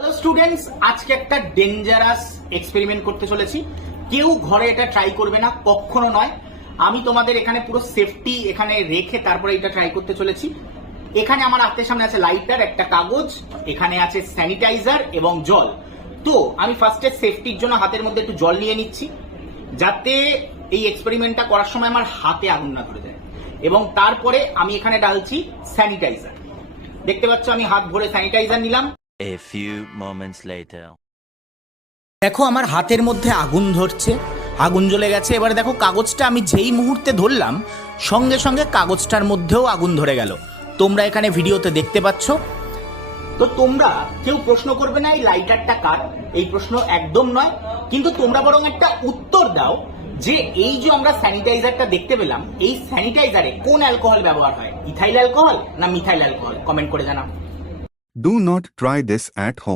Hello students, আজকে একটা dangerous experiment করতে চলেছি। কেউ ঘরে এটা ট্রাই করবে না, কখনো নয়। আমি তোমাদের এখানে পুরো সেফটি এখানে রেখে তারপরে এটা ট্রাই করতে চলেছি। এখানে আমার হাতের সামনে আছে লাইটার, একটা কাগজ, এখানে আছে স্যানিটাইজার এবং জল। তো আমি ফার্স্টে সেফটির জন্য হাতের মধ্যে একটু জল নিয়ে নিচ্ছি, যাতে এই এক্সপেরিমেন্টটা করার সময় আমার হাতে আগুন না ধরে যায়। এবং তারপরে আমি এখানে ঢালছি স্যানিটাইজার। দেখতে পাচ্ছ আমি হাত ভরে স্যানিটাইজার নিলাম। A few moments later. দেখো আমার হাতের মধ্যে আগুন ধরছে, আগুন জ্বলে গেছে। এবার দেখো কাগজটা আমি যেই মুহূর্তে ধরলাম সঙ্গে সঙ্গে কাগজটার মধ্যেও আগুন ধরে গেল। তোমরা এখানে ভিডিওতে দেখতে পাচ্ছ। তো তোমরা কেউ প্রশ্ন করবে না এই লাইটারটা কার, এই প্রশ্ন একদম নয়। কিন্তু তোমরা বরং একটা উত্তর দাও যে এই যে আমরা স্যানিটাইজারটা দেখতে পেলাম, এই স্যানিটাইজারে কোন অ্যালকোহল ব্যবহার হয়, ইথাইল অ্যালকোহল না মিথাইল অ্যালকোহল? কমেন্ট করে জানাও। Do not try this at home.